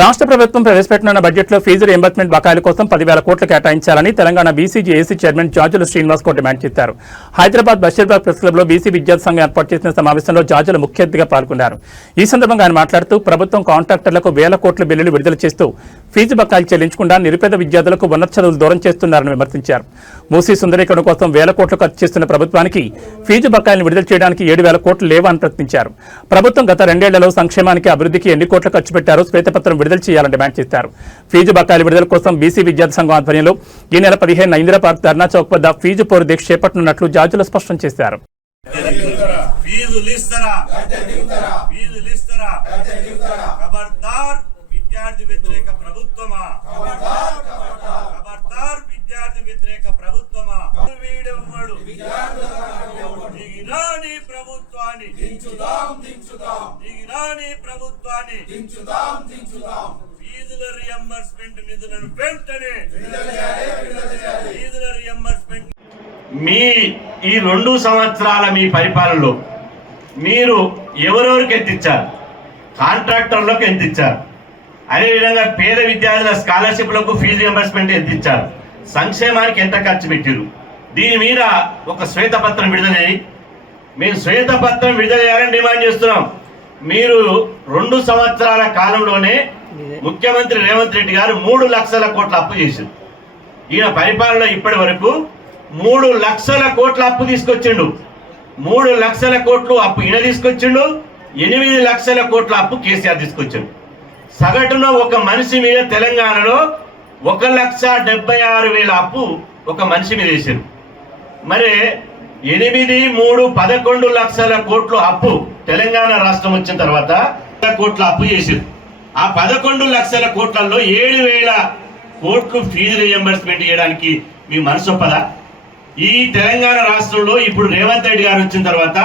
రాష్ట్ర ప్రభుత్వం ప్రవేశపెట్టనున్న బడ్జెట్లో ఫీజు రీయింబర్స్మెంట్ బకాయిల కోసం 10,000 కోట్లు కేటాయించాలని Telangana BCG AC chairman Jajula Srinivas కోట డిమాండ్ చేశారు. హైదరాబాద్ బషీర్బాగ్ ప్రెస్ క్లబ్లో బీసీ విద్యార్థి సంఘం ఏర్పాటు చేసిన సమావేశంలో జాజుల ముఖ్య అతిథిగా పాల్గొన్నారు. ఈ సందర్భంగా ఆయన మాట్లాడుతూ ప్రభుత్వం కాంట్రాక్టర్లకు 1,000 కోట్ల బిల్లులు విడుదల చేస్తూ ఫీజు బకాయిలు చెల్లించకుండా నిరుపేద విద్యార్థులకు ఉన్నత చదువులు దూరం చేస్తున్నారని విమర్శించారు. మూసీ సుందరీకరణ కోసం 1,000 కోట్లు ఖర్చు చేస్తున్న ప్రభుత్వానికి ఫీజు బకాయిలను విడుదల చేయడానికి 7,000 కోట్లు లేవని ప్రశ్నించారు. ప్రభుత్వం గత 2 ఏళ్లలో సంక్షేమానికి అభివృద్ధికి ఎన్ని కోట్లు ఖర్చు పెట్టారో శ్వేతపత్రం విడుదల చేయాలని డిమాండ్ చేశారు. ఫీజు బకాయిల విడుదల కోసం బీసీ విద్యార్థి సంఘం ఆధ్వర్యంలో ఈ నెల 15 ఇందిరా పార్క్ ధర్నా చౌక్ వద్ద ఫీజు పోరు దీక్ష చేపట్టనున్నట్లు జాజులు స్పష్టం చేశారు. ఫీజుల రీయింబర్స్మెంట్ నిధులను వెంటనే ఫీజుల రీయింబర్స్మెంట్ మీ ఈ 2 సంవత్సరాల మీ పరిపాలనలో మీరు ఎవరెవరికి ఎంత ఇచ్చారు? కాంట్రాక్టర్లకు ఎంత ఇచ్చారు? అదేవిధంగా పేద విద్యార్థుల స్కాలర్షిప్లకు ఫీజు రీయింబర్స్మెంట్ ఎంత ఇచ్చారు? సంక్షేమానికి ఎంత ఖర్చు పెట్టారు? దీని మీద ఒక శ్వేతపత్రం విడుదల చేయి. మేము శ్వేతపత్రం విడుదల చేయాలని డిమాండ్ చేస్తున్నాం. మీరు 2 సంవత్సరాల కాలంలోనే ముఖ్యమంత్రి రేవంత్ రెడ్డి గారు 3 లక్షల కోట్ల అప్పు చేశారు. ఈయన పరిపాలనలో ఇప్పటి వరకు 3 లక్షల కోట్ల అప్పు తీసుకొచ్చిండు. 3 లక్షల కోట్లు అప్పు ఈయన తీసుకొచ్చిండు. 8 లక్షల కోట్ల అప్పు కేసీఆర్ తీసుకొచ్చిండు. సగటున ఒక మనిషి మీద తెలంగాణలో 1,76,000 అప్పు ఒక మనిషి మీద వేసారు. మరి 8, 3, 11 లక్షల కోట్లు అప్పు తెలంగాణ రాష్ట్రం వచ్చిన తర్వాత కోట్ల అప్పు చేశారు. ఆ 11 లక్షల కోట్లలో 7,000 కోట్లు ఫీజు రీయింబర్స్మెంట్ చేయడానికి మీ మనసు ఒప్పదా? ఈ తెలంగాణ రాష్ట్రంలో ఇప్పుడు రేవంత్ రెడ్డి గారు వచ్చిన తర్వాత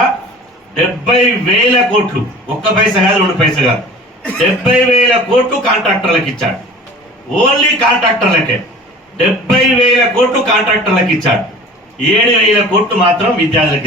70,000 కోట్లు, 1 పైసా కాదు 2 పైసా కాదు, 70,000 కోట్లు కాంట్రాక్టర్లకు ఇచ్చాడు. ఓన్లీ కాంట్రాక్టర్లకే 70,000 కోట్లు కాంట్రాక్టర్లకు ఇచ్చాడు. 7,000 కోట్లు మాత్రం విద్యార్థులకి